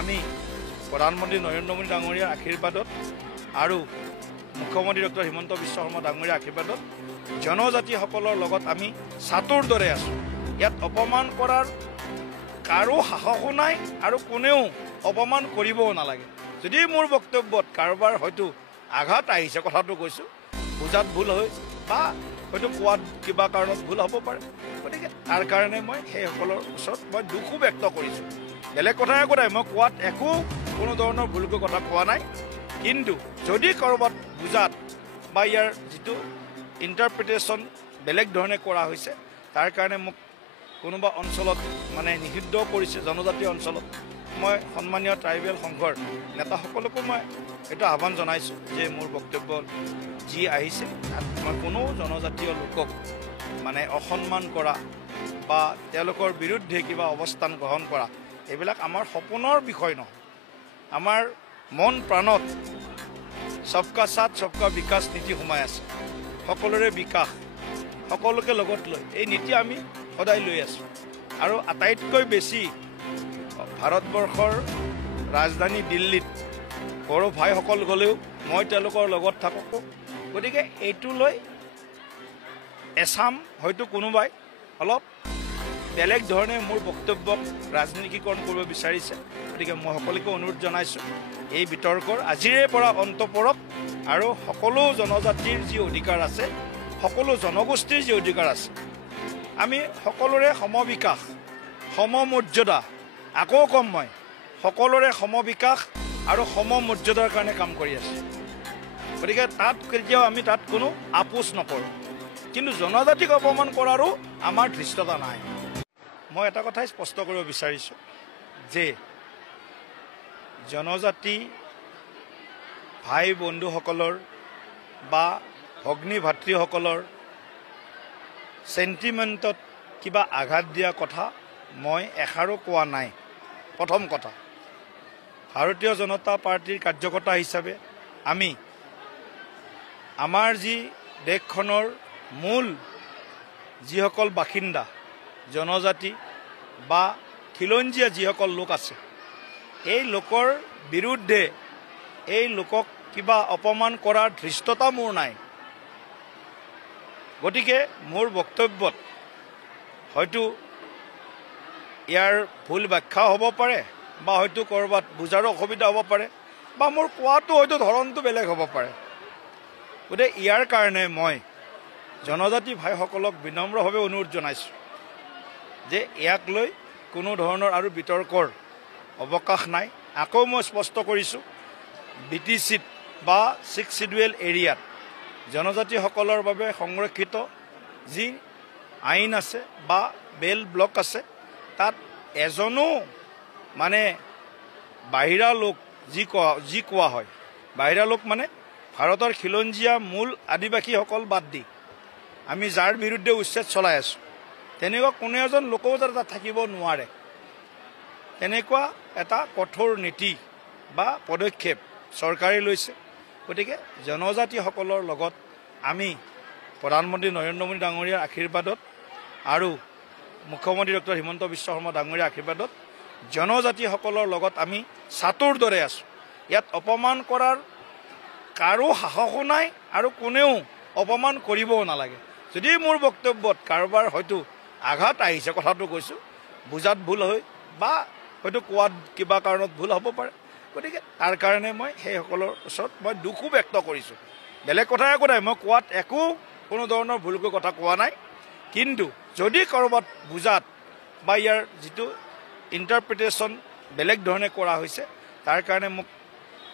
আমি প্ৰধানমন্ত্ৰী নৰেন্দ্ৰ মোদী ডাঙৰীয়াৰ আশীৰ্বাদত আৰু মুখ্যমন্ত্ৰী ডক্টৰ হিমন্ত বিশ্ব শৰ্মা ডাঙৰীয়াৰ আশীৰ্বাদত জনজাতিসকলৰ লগত আমি ছাতুৰ দৰে আছোঁ। ইয়াত অপমান কৰাৰ কাৰো সাহসো নাই আৰু কোনেও অপমান কৰিবও নালাগে। যদি মোৰ বক্তব্যত কাৰোবাৰ হয়তো আঘাত আহিছে, কথাটো কৈছোঁ, বুজাত ভুল হৈ বা হয়তো কোৱাত কিবা কাৰণত ভুল হ'ব পাৰে, গতিকে তাৰ কাৰণে মই সেইসকলৰ ওচৰত মই দুখো ব্যক্ত কৰিছোঁ। বেলেগ কথা একো নাই, মই কোৱাত একো কোনো ধৰণৰ ভুলকৈ কথা কোৱা নাই। কিন্তু যদি ক'ৰবাত বুজাত বা ইয়াৰ যিটো ইণ্টাৰপ্ৰিটেশ্যন বেলেগ ধৰণে কৰা হৈছে, তাৰ কাৰণে মোক কোনোবা অঞ্চলত মানে নিষিদ্ধ কৰিছে, জনজাতি অঞ্চলত, মই সন্মানীয় ট্ৰাইবেল সংঘৰ নেতাসকলকো মই এইটো আহ্বান জনাইছোঁ যে মোৰ বক্তব্য যি আহিছে তাত মই কোনো জনজাতীয় লোকক মানে অসন্মান কৰা বা তেওঁলোকৰ বিৰুদ্ধে কিবা অৱস্থান গ্ৰহণ কৰা, এইবিলাক আমাৰ সপোনৰ বিষয় নহয়। আমাৰ মন প্ৰাণত সবকা সাথ সবকা বিকাশ নীতি সোমাই আছে। সকলোৰে বিকাশ, সকলোকে লগত লৈ এই নীতি আমি সদায় লৈ আছোঁ। আৰু আটাইতকৈ বেছি ভাৰতবৰ্ষৰ ৰাজধানী দিল্লীত বড়ো ভাইসকল গ'লেও মই তেওঁলোকৰ লগত থাকোঁ। গতিকে এইটো লৈ এছাম হয়তো কোনোবাই অলপ বেলেগ ধৰণে মোৰ বক্তব্যক ৰাজনীতিকৰণ কৰিব বিচাৰিছে। গতিকে মই সকলোকে অনুৰোধ জনাইছোঁ, এই বিতৰ্কৰ আজিৰে পৰা অন্ত পৰক আৰু সকলো জনজাতিৰ যি অধিকাৰ আছে, সকলো জনগোষ্ঠীৰ যি অধিকাৰ আছে, আমি সকলোৰে সমবিকাশ, সমমৰ্যাদা, আকৌ কম মই সকলোৰে সমবিকাশ আৰু সমমৰ্যাদাৰ কাৰণে কাম কৰি আছোঁ। গতিকে তাত কেতিয়াও আমি তাত কোনো আপোচ নকৰোঁ। কিন্তু জনজাতিক অপমান কৰাৰো আমাৰ ধৃষ্টতা নাই। মই এটা কথাই স্পষ্ট কৰিব বিচাৰিছোঁ যে জনজাতি ভাই বন্ধুসকলৰ বা ভগ্নী ভাতৃসকলৰ চেণ্টিমেণ্টত কিবা আঘাত দিয়া কথা মই এষাৰো কোৱা নাই। প্ৰথম কথা, ভাৰতীয় জনতা পাৰ্টীৰ কাৰ্যকৰ্তা হিচাপে আমি আমাৰ যি দেশখনৰ মূল যিসকল বাসিন্দা, জনজাতি বা খিলঞ্জীয়া যিসকল লোক আছে, এই লোকৰ বিৰুদ্ধে এই লোকক কিবা অপমান কৰাৰ ধৃষ্টতা মোৰ নাই। গতিকে মোৰ বক্তব্যত হয়তো ইয়াৰ ভুল ব্যাখ্যা হ'ব পাৰে বা হয়তো ক'ৰবাত বুজাৰো অসুবিধা হ'ব পাৰে বা মোৰ কোৱাটো হয়তো ধৰণটো বেলেগ হ'ব পাৰে। গতিকে ইয়াৰ কাৰণে মই জনজাতি ভাইসকলক বিনম্ৰভাৱে অনুৰোধ জনাইছোঁ যে ইয়াক লৈ কোনো ধৰণৰ আৰু বিতৰ্কৰ অৱকাশ নাই। আকৌ মই স্পষ্ট কৰিছোঁ, BTCত বা 6 শিডিউল এৰিয়াত জনজাতিসকলৰ বাবে সংৰক্ষিত যি আইন আছে বা বেল ব্লক আছে, তাত এজনো মানে বাহিৰা লোক যি কোৱা হয়, বাহিৰা লোক মানে ভাৰতৰ খিলঞ্জীয়া মূল আদিবাসীসকল বাদ দি আমি যাৰ বিৰুদ্ধে উচ্ছেদ চলাই আছোঁ, তেনেকুৱা কোনো এজন লোকও যাতে তাত থাকিব নোৱাৰে, তেনেকুৱা এটা কঠোৰ নীতি বা পদক্ষেপ চৰকাৰে লৈছে। গতিকে জনজাতিসকলৰ লগত আমি প্ৰধানমন্ত্ৰী নৰেন্দ্ৰ মোদী ডাঙৰীয়াৰ আশীৰ্বাদত আৰু মুখ্যমন্ত্ৰী ডক্টৰ হিমন্ত বিশ্ব শৰ্মা ডাঙৰীয়াৰ আশীৰ্বাদত জনজাতিসকলৰ লগত আমি ছাতুৰ দৰে আছোঁ। ইয়াত অপমান কৰাৰ কাৰো সাহসো নাই আৰু কোনেও অপমান কৰিবও নালাগে। যদি মোৰ বক্তব্যত কাৰোবাৰ হয়তো আঘাত আহিছে, কথাটো কৈছোঁ, বুজাত ভুল হৈ বা হয়তো কোৱাত কিবা কাৰণত ভুল হ'ব পাৰে, গতিকে তাৰ কাৰণে মই সেইসকলৰ ওচৰত মই দুখো ব্যক্ত কৰিছোঁ। বেলেগ কথা একো নাই, মই কোৱাত একো কোনো ধৰণৰ ভুলকৈ কথা কোৱা নাই। কিন্তু যদি ক'ৰবাত বুজাত বা ইয়াৰ যিটো ইণ্টাৰপ্ৰিটেশ্যন বেলেগ ধৰণে কৰা হৈছে, তাৰ কাৰণে মোক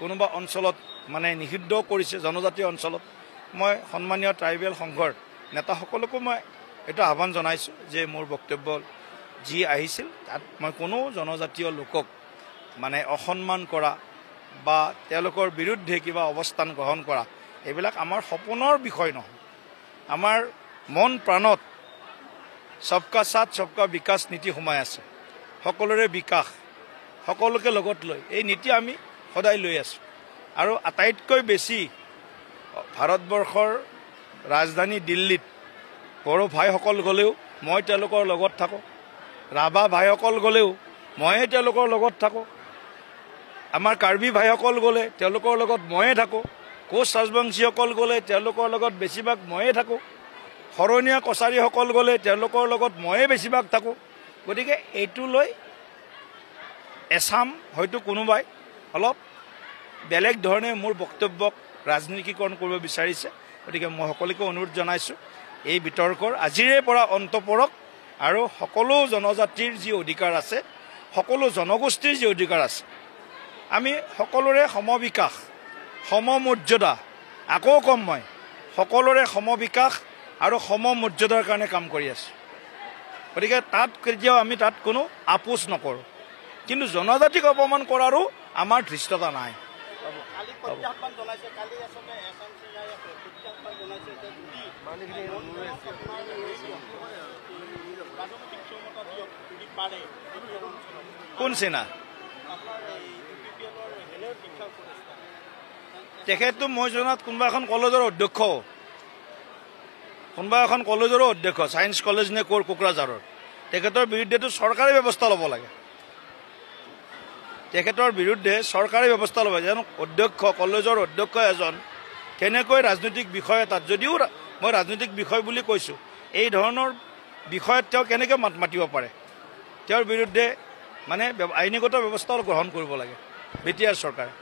কোনোবা অঞ্চলত মানে নিষিদ্ধ কৰিছে, জনজাতি অঞ্চলত, মই সন্মানীয় ট্ৰাইবেল সংঘৰ নেতাসকলকো মই এইটো আহ্বান জনাইছোঁ যে মোৰ বক্তব্য যি আহিছিল তাত মই কোনো জনজাতীয় লোকক মানে অসন্মান কৰা বা তেওঁলোকৰ বিৰুদ্ধে কিবা অৱস্থান গ্ৰহণ কৰা, এইবিলাক আমাৰ সপোনৰ বিষয় নহয়। আমাৰ মন প্ৰাণত সবকা সাথ সবকা বিকাশ নীতি সোমাই আছে। সকলোৰে বিকাশ, সকলোকে লগত লৈ এই নীতি আমি সদায় লৈ আছোঁ। আৰু আটাইতকৈ বেছি ভাৰতবৰ্ষৰ ৰাজধানী দিল্লীত বড়ো ভাইসকল গ'লেও মই তেওঁলোকৰ লগত থাকোঁ, ৰাভা ভাইসকল গ'লেও ময়ে তেওঁলোকৰ লগত থাকোঁ। আমাৰ কাৰ্বি ভাইসকল গ'লে তেওঁলোকৰ লগত ময়ে থাকোঁ, কোচ ৰাজবংশীসকল গ'লে তেওঁলোকৰ লগত বেছিভাগ ময়ে থাকোঁ, শৰণীয়া কছাৰীসকল গ'লে তেওঁলোকৰ লগত ময়ে বেছিভাগ থাকোঁ। গতিকে এইটো লৈ এছাম হয়তো কোনোবাই অলপ বেলেগ ধৰণে মোৰ বক্তব্যক ৰাজনীতিকৰণ কৰিব বিচাৰিছে। গতিকে মই সকলোকে অনুৰোধ জনাইছোঁ, এই বিতৰ্কৰ আজিৰে পৰা অন্ত পৰক আৰু সকলো জনজাতিৰ যি অধিকাৰ আছে, সকলো জনগোষ্ঠীৰ যি অধিকাৰ আছে, আমি সকলোৰে সমবিকাশ, সমমৰ্যাদা, আকৌ কম মই সকলোৰে সমবিকাশ আৰু সমমৰ্যাদাৰ কাৰণে কাম কৰি আছোঁ। গতিকে তাত কেতিয়াও আমি তাত কোনো আপোচ নকৰোঁ, কিন্তু জনজাতিক অপমান কৰাৰো আমাৰ ধৃষ্টতা নাই। কোন সেনা? তেখেতটো মই জনাত কোনোবা এখন কলেজৰ অধ্যক্ষ, কোনোবা এখন কলেজৰো অধ্যক্ষ, ছায়েন্স কলেজ নে ক'ৰ কোকৰাঝাৰৰ। তেখেতৰ বিৰুদ্ধেতো চৰকাৰে ব্যৱস্থা ল'ব লাগে, তেখেতৰ বিৰুদ্ধে চৰকাৰে ব্যৱস্থা ল'ব লাগে। যেন অধ্যক্ষ, কলেজৰ অধ্যক্ষ এজন কেনেকৈ ৰাজনৈতিক বিষয় এটাত, যদিও মই ৰাজনৈতিক বিষয় বুলি কৈছোঁ, এই ধৰণৰ বিষয়ত তেওঁ কেনেকৈ মাত মাতিব পাৰে? তেওঁৰ বিৰুদ্ধে মানে আইনীগত ব্যৱস্থা গ্ৰহণ কৰিব লাগে BTR চৰকাৰে।